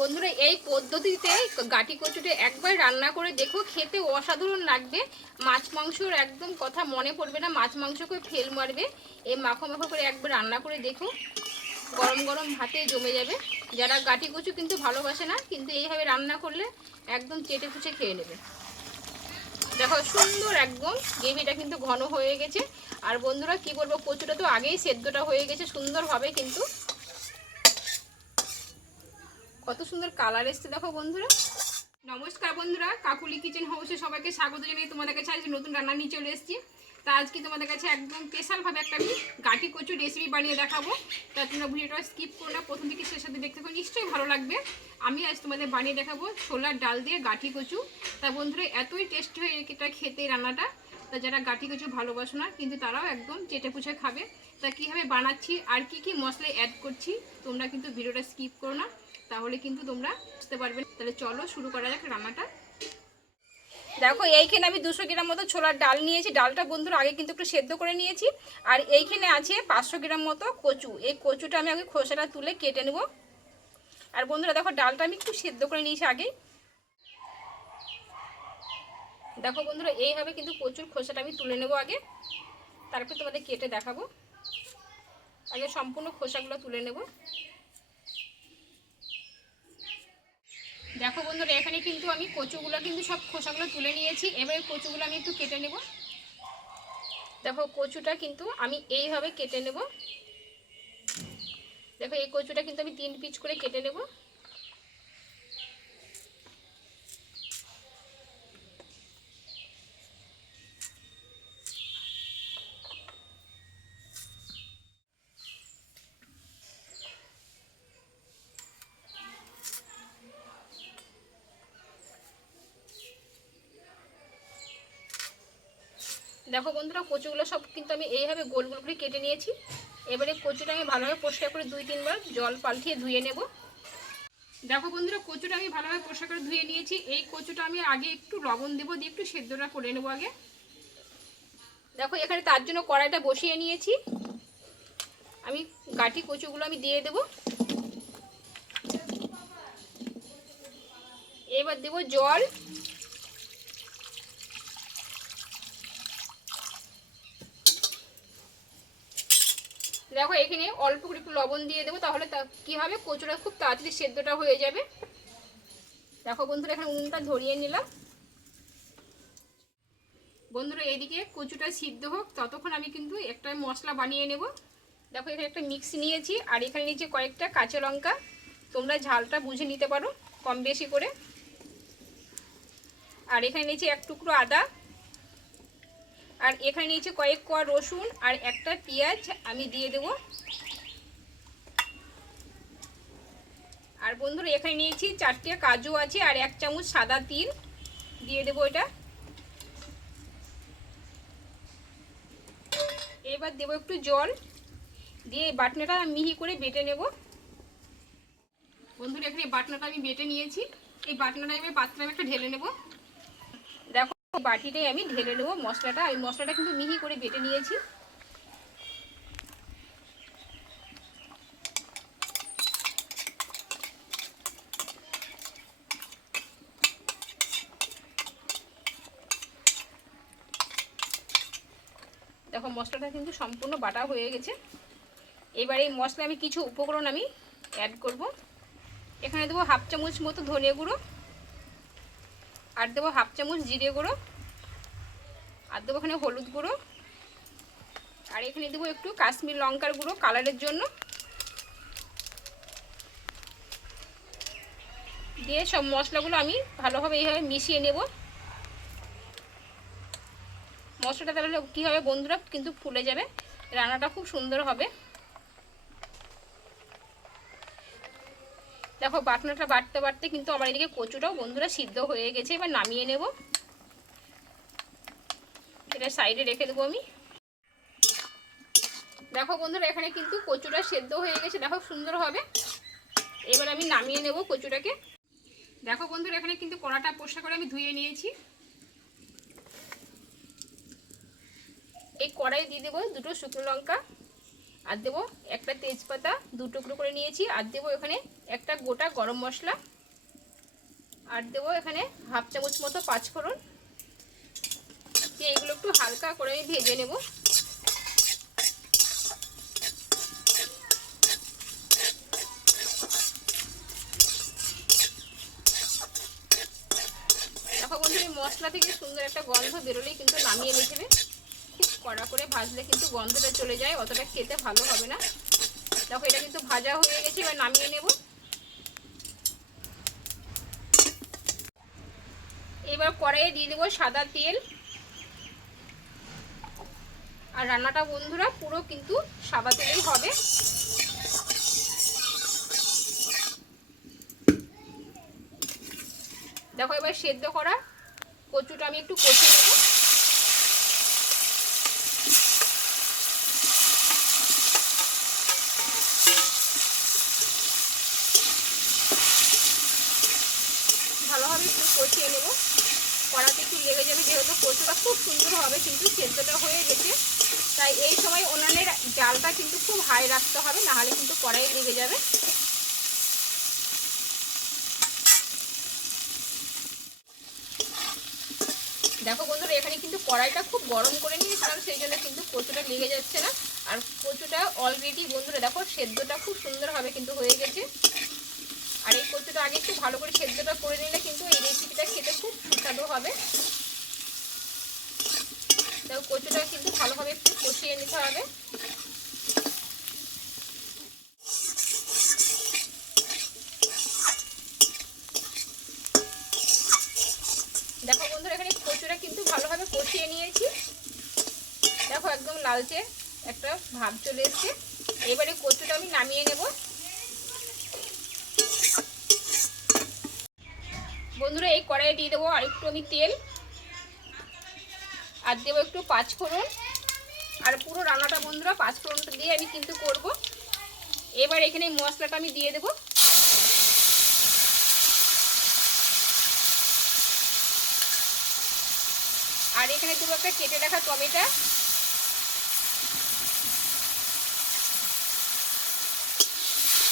বন্ধুরা, এই পদ্ধতিতে গাটি কচুটা একবার রান্না করে দেখো, খেতে অসাধারণ লাগবে। মাছ মাংসর একদম কথা মনে পড়বে না, মাছ মাংসকে ফেল মারবে। এই মাখো মাখো করে একবার রান্না করে দেখো, গরম গরম ভাতে জমে যাবে। যারা গাটি কচু কিন্তু ভালোবাসে না, কিন্তু এইভাবে রান্না করলে একদম চেটে ফুচে খেয়ে নেবে। দেখো, সুন্দর একদম, গ্রেভিটা কিন্তু ঘন হয়ে গেছে। আর বন্ধুরা, কি বলব, কচুটা তো আগেই সেদ্ধটা হয়ে গেছে, সুন্দরভাবে কিন্তু কত সুন্দর কালার এসছে দেখো বন্ধুরা। নমস্কার বন্ধুরা, কাকুলি কিচেন হাউসে সবাইকে স্বাগত জানিয়ে তোমাদের কাছে আজকে নতুন রান্না নিয়ে চলে এসেছি। তা আজকে তোমাদের কাছে একদম স্পেশালভাবে একটা আমি গাটি কচু রেসিপি বানিয়ে দেখাবো। তা তোমরা ভিডিওটা স্কিপ করো না, প্রথম থেকে শেষ সাথে দেখতে পাবো নিশ্চয়ই ভালো লাগবে। আমি আজ তোমাদের বানিয়ে দেখাবো ছোলার ডাল দিয়ে গাঠি কচু। তা বন্ধুরা, এতই টেস্টি হয়ে এটা খেতে রান্নাটা। তা যারা গাঠি কচু ভালোবাসো না, কিন্তু তারাও একদম চেটে পুচে খাবে। তা কীভাবে বানাচ্ছি আর কি কি মশলা অ্যাড করছি, তোমরা কিন্তু ভিডিওটা স্কিপ করো না। তাহলে কিন্তু তোমরা বুঝতে পারবে তাহলে চলো শুরু করা যাক রান্নাটা। দেখো, এইখানে আমি দুশো গ্রাম মতো ছোলার ডাল নিয়েছি। ডালটা বন্ধুরা আগে কিন্তু একটু সেদ্ধ করে নিয়েছি। আর এইখানে আছে পাঁচশো গ্রাম মতো কচু। এই কচুটা আমি আগে খোসাটা তুলে কেটে নেব। আর বন্ধুরা, দেখো, ডালটা আমি একটু সেদ্ধ করে নিয়েছি আগেই দেখো বন্ধুরা, এইভাবে কিন্তু কচুর খোসাটা আমি তুলে নেব আগে। তারপর তোমাদের কেটে দেখাবো। আগে সম্পূর্ণ খোসাগুলো তুলে নেব। দেখো বন্ধুরা, এখানে কিন্তু আমি কচুগুলো কিন্তু সব খোসাগুলো তুলে নিয়েছি। এবারে কচুগুলো আমি একটু কেটে নেব। দেখো, কচুটা কিন্তু আমি এইভাবে কেটে নেব। দেখো, এই কচুটা কিন্তু আমি তিন পিচ করে কেটে নেব। দেখো বন্ধুরা, কচুগুলো সব কিন্তু আমি এইভাবে গোল গোল করে কেটে নিয়েছি। এবারে কচুটা আমি ভালোভাবে পরিষ্কার করে দুই তিনবার জল পাল্টিয়ে ধুয়ে নেব। দেখো বন্ধুরা, কচুটা আমি ভালোভাবে পরিষ্কার করে ধুয়ে নিয়েছি। এই কচুটা আমি আগে একটু লবণ দেবো, দিয়ে একটু সেদ্ধটা করে নেব আগে। দেখো, এখানে তার জন্য কড়াইটা বসিয়ে নিয়েছি। আমি গাঠি কচুগুলো আমি দিয়ে দেব। এবার দেব জল। দেখো, এখানে অল্প করে একটু লবণ দিয়ে দেবো, তাহলে কী হবে? কচুটা খুব তাড়াতাড়ি সেদ্ধটা হয়ে যাবে। দেখো বন্ধুরা, এখানে উনুনটা ধরিয়ে নিলাম। বন্ধুরা এদিকে কচুটা সিদ্ধ হোক, ততক্ষণ আমি কিন্তু একটা মশলা বানিয়ে নেব। দেখো, এখানে একটা মিক্সি নিয়েছি, আর এখানে নিয়েছি কয়েকটা কাঁচা লঙ্কা। তোমরা ঝালটা বুঝে নিতে পারো কম বেশি করে। আর এখানে নিয়েছি এক টুকরো আদা আর এখানে নিয়েছি কয়েক কোয়া রসুন আর একটা পেঁয়াজ, আমি দিয়ে দেব। আর বন্ধুরা, এখানে নিয়েছি চারটে কাজু আছে আর এক চামচ সাদা তিল, দিয়ে দেবো এটা। এবার দেবো একটু জল, দিয়ে এই বাটনাটা মিহি করে বেটে নেব। বন্ধুরা, এখানে বাটনাটা আমি বেটে নিয়েছি। এই বাটনাটা আমি পাত্রে আমি একটা ঢেলে নেব। বাটিটাই আমি ঢেলে নেব মশলাটা। এই মশলাটা কিন্তু মিহি করে বেটে নিয়েছি। দেখো, মশলাটা কিন্তু সম্পূর্ণ বাটা হয়ে গেছে। এবার এই মশলা আমি কিছু উপকরণ আমি অ্যাড করব। এখানে দেবো হাফ চামচ মতো ধনে গুঁড়ো। আর দেবো হাফ চামচ জিরে গুঁড়ো, আর দেবো এখানে হলুদ গুঁড়ো, আর এখানে দেবো একটু কাশ্মীর লঙ্কার গুঁড়ো কালারের জন্য। দিয়ে সব মশলাগুলো আমি ভালোভাবে এইভাবে মিশিয়ে নেব। মশলাটা তাহলে কী হবে বন্ধুরা কিন্তু ফুলে যাবে, রান্নাটা খুব সুন্দর হবে। দেখো, বাটনাটা বাটতে বাটতে কিন্তু আমার এদিকে কচুটাও বন্ধুরা সিদ্ধ হয়ে গেছে, এবার নামিয়ে নেব। এটা সাইডে রেখে দেবো আমি। দেখো বন্ধুরা, এখানে কিন্তু কচুটা সেদ্ধ হয়ে গেছে, দেখো সুন্দর হবে। এবার আমি নামিয়ে নেব কচুটাকে। দেখো বন্ধুরা, এখানে কিন্তু কড়াটা পরিষ্কার করে আমি ধুয়ে নিয়েছি। এই কড়াই দিয়ে দেবো দুটো শুকনো লঙ্কা, আর দেবো একটা তেজপাতা দু টুকরো করে নিয়েছি, আর দেবো এখানে একটা গোটা গরম মশলা আর দেবো এখানে হাফ চামচ মতো পাঁচফোড়ন। দিয়ে এগুলো একটু হালকা করে আমি ভেজে নেব। দেখো বন্ধু, এই মশলা থেকে সুন্দর একটা গন্ধ বেরোলেই কিন্তু নামিয়ে নেবে। খুব কড়া করে ভাজলে কিন্তু গন্ধটা চলে যায়, অতটা খেতে ভালো হবে না। দেখো, এটা কিন্তু ভাজা হয়ে গেছে, এবার নামিয়ে নেব। এবার কড়াইয়ে দিয়ে দেবো সাদা তেল। আর রান্নাটা বন্ধুরা পুরো কিন্তু সাদা তেলেই হবে। দেখো এবার সেদ্ধ করা কচুটা আমি একটু কষে নেব ভালোভাবে একটু কষিয়ে নেব। কড়াতে একটু লেগে যাবে, যেহেতু কচুটা খুব সুন্দর হবে, কিন্তু সেদ্ধটা হয়ে গেছে। তাই এই সময় উনানের জালটা কিন্তু খুব হাই রাখতে হবে, নাহলে কিন্তু কড়াইয়ে লেগে যাবে। দেখো বন্ধুরা, এখানে কিন্তু কড়াইটা খুব গরম করে নিয়েছিলাম, সেই জন্য কিন্তু কচুটা লেগে যাচ্ছে না। আর কচুটা অলরেডি বন্ধুরা, দেখো সেদ্ধটা খুব সুন্দরভাবে কিন্তু হয়ে গেছে। আর এই কচুটা আগে একটু ভালো করে সেদ্ধটা করে নিলে কিন্তু এই রেসিপিটা খেতে খুব সুস্বাদু হবে। দেখো, কচুটা কিন্তু ভালোভাবে একটু কষিয়ে নিতে হবে। দেখো বন্ধুরা, এখানে কচুটা কিন্তু ভালোভাবে কষিয়ে নিয়েছি। দেখো, একদম লালচে একটা ভাব চলে এসছে। এবারে কচুটা আমি নামিয়ে নেব। বন্ধুরা, এই কড়াইয়ে দিয়ে দেবো আরেকটু আমি তেল। আর দেবো একটু পাঁচফোড়ন। আর পুরো রান্নাটা বন্ধুরা, পাঁচফোড়নটা দিয়ে আমি কিন্তু করব। এবার এখানে মশলাটা আমি দিয়ে দেবো। আর এখানে দেবো একটা কেটে রাখা টমেটা।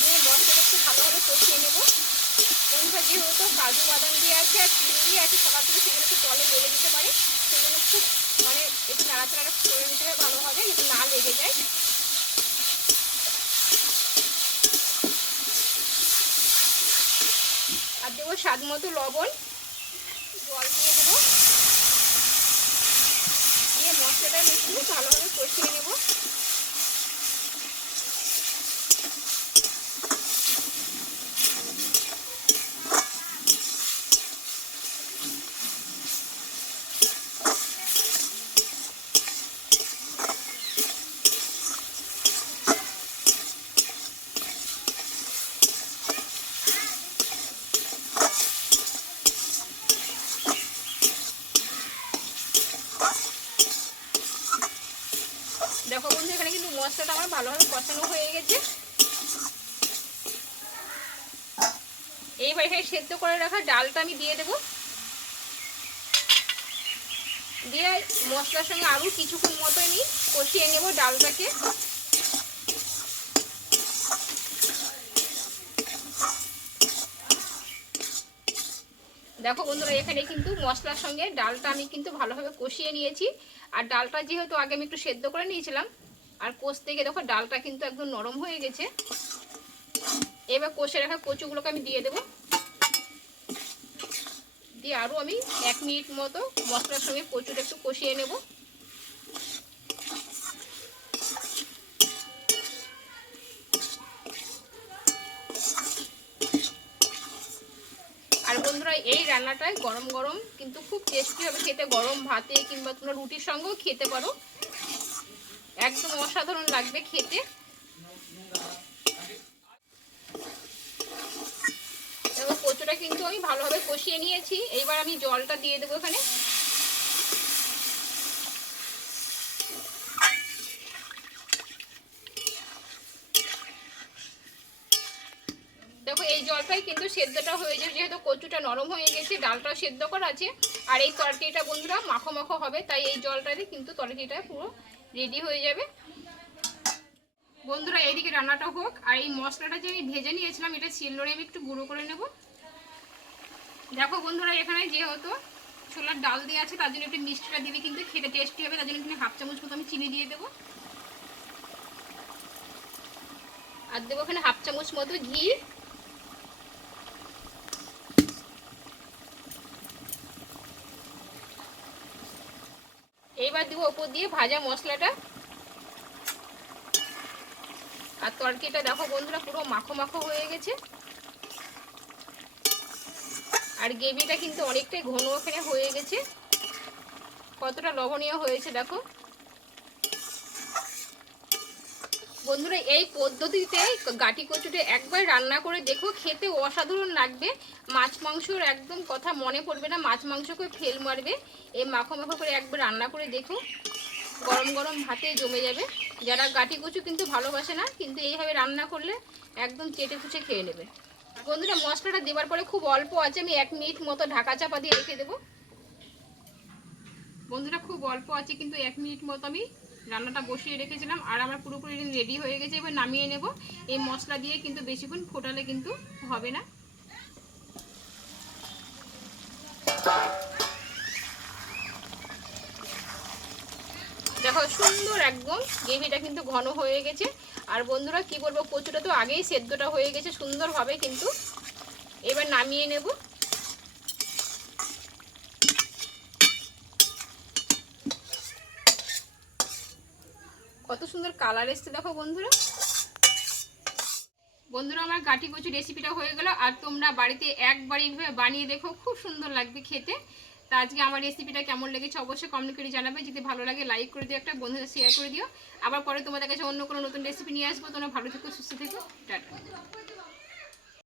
দিয়ে মশলাটা একটু ভালোভাবে কষিয়ে নেব। বন্ধুরা যেহেতু কাজু বাদাম দিয়ে আছে, আর চিনি দিয়ে আছে, সবার থেকে সেগুলো একটু তলে লেগে যেতে পারে। সেই খুব মানে একটু নাড়াচাড়া করে নিতে হবে ভালোভাবে, যাতে না লেগে যায়। আর দেবো স্বাদ মতো লবণ, জল দিয়ে দেবো। দিয়ে মশলাটা একটু ভালোভাবে কষিয়ে নেব দেখো বন্ধু এখানে কিন্তু মশলাটা আমার ভালোভাবে কষানো হয়ে গেছে। এইবার এখানে সেদ্ধ করে রাখা ডালটা আমি দিয়ে দেবো। দিয়ে মশলার সঙ্গে আরও কিছুক্ষণ মতো আমি কষিয়ে নেব ডালটাকে। দেখো বন্ধুরা, এখানে কিন্তু মশলার সঙ্গে ডালটা আমি কিন্তু ভালোভাবে কষিয়ে নিয়েছি। আর ডালটা যেহেতু আগে আমি একটু সেদ্ধ করে নিয়েছিলাম আর কষতে গিয়ে দেখো ডালটা কিন্তু একদম নরম হয়ে গেছে। এবার কষে রাখা কচুগুলোকে আমি দিয়ে দেবো। দিয়ে আরও আমি এক মিনিট মতো মশলার সঙ্গে কচুটা একটু কষিয়ে নেব। আর বন্ধুরা, এই রান্নাটায় গরম গরম কিন্তু খুব টেস্টি হবে। খেতে গরম ভাতে কিংবা তোমরা রুটির সঙ্গেও খেতে পারো। একদম অসাধারণ লাগবে খেতে। দেখো, কচুটা কিন্তু আমি ভালোভাবে কষিয়ে নিয়েছি। এইবার আমি জলটা দিয়ে দেবো এখানে। দেখো, এই জলটাই কিন্তু সেদ্ধটা হয়ে যাবে। যেহেতু কচুটা নরম হয়ে গেছে ডালটা সেদ্ধ করা আছে। আর এই তরকারিটা বন্ধুরা মাখো মাখো হবে, তাই এই জলটাতে কিন্তু তরকারিটা পুরো রেডি হয়ে যাবে। বন্ধুরা, এইদিকে রান্নাটা হোক, আর এই মশলাটা যে আমি ভেজে নিয়েছিলাম, এটা শিলনোড়ে আমি একটু গুঁড়ো করে নেব। দেখো বন্ধুরা, এখানে যেহেতু ছোলার ডাল দিয়ে আছে, তার জন্য একটু মিষ্টিটা দিলে কিন্তু খেতে টেস্টি হবে, তার জন্য এখানে হাফ চামচ মতো আমি চিনি দিয়ে দেবো। আর দেবো এখানে হাফ চামচ মতো ঘি। এইবার দেবো ওপর দিয়ে ভাজা মশলাটা। আর তরকিটা দেখো বন্ধুরা পুরো মাখো মাখো হয়ে গেছে। আর গ্রেভিটা কিন্তু অনেকটাই ঘন ওখানে হয়ে গেছে। কতটা লবণীয় হয়েছে দেখো। বন্ধুরা, এই পদ্ধতিতে গাটি কচুটা একবার রান্না করে দেখো, খেতে অসাধারণ লাগবে। মাছ মাংসর একদম কথা মনে পড়বে না, মাছ মাংস করে ফেল মারবে। এই মাখো মাখো করে একবার রান্না করে দেখো, গরম গরম ভাতে জমে যাবে। যারা গাটি কচু কিন্তু ভালোবাসে না, কিন্তু এইভাবে রান্না করলে একদম চেটে ফুচে খেয়ে নেবে। বন্ধুরা, মশলাটা দেওয়ার পরে খুব অল্প আছে, আমি এক মিনিট মতো ঢাকা চাপা দিয়ে রেখে দেবো। বন্ধুরা, খুব অল্প আছে, কিন্তু এক মিনিট মতো আমি রান্নাটা বসিয়ে রেখেছিলাম আর আমার পুরোপুরি রেডি হয়ে গেছে, এবার নামিয়ে নেব। এই মশলা দিয়ে কিন্তু বেশিক্ষণ ফোটালে কিন্তু হবে না। দেখো সুন্দর একদম গ্রেভিটা কিন্তু ঘন হয়ে গেছে। আর বন্ধুরা কি বলব, কচুটা তো আগেই সেদ্ধটা হয়ে গেছে, সুন্দরভাবে কিন্তু। এবার নামিয়ে নেব। কত সুন্দর কালার এসছে দেখো বন্ধুরা। বন্ধুরা, আমার গাঁটি কচু রেসিপিটা হয়ে গেল। আর তোমরা বাড়িতে একবার এইভাবে বানিয়ে দেখো, খুব সুন্দর লাগবে খেতে। তা আজকে আমার রেসিপিটা কেমন লেগেছে অবশ্যই কমেন্ট করে জানাবে। যদি ভালো লাগে লাইক করে দিও একটা, বন্ধুদের শেয়ার করে দিও। আবার পরে তোমাদের কাছে অন্য কোনো নতুন রেসিপি নিয়ে আসব। তোমরা ভালো থেকো, সুস্থ থেকো। টাটা।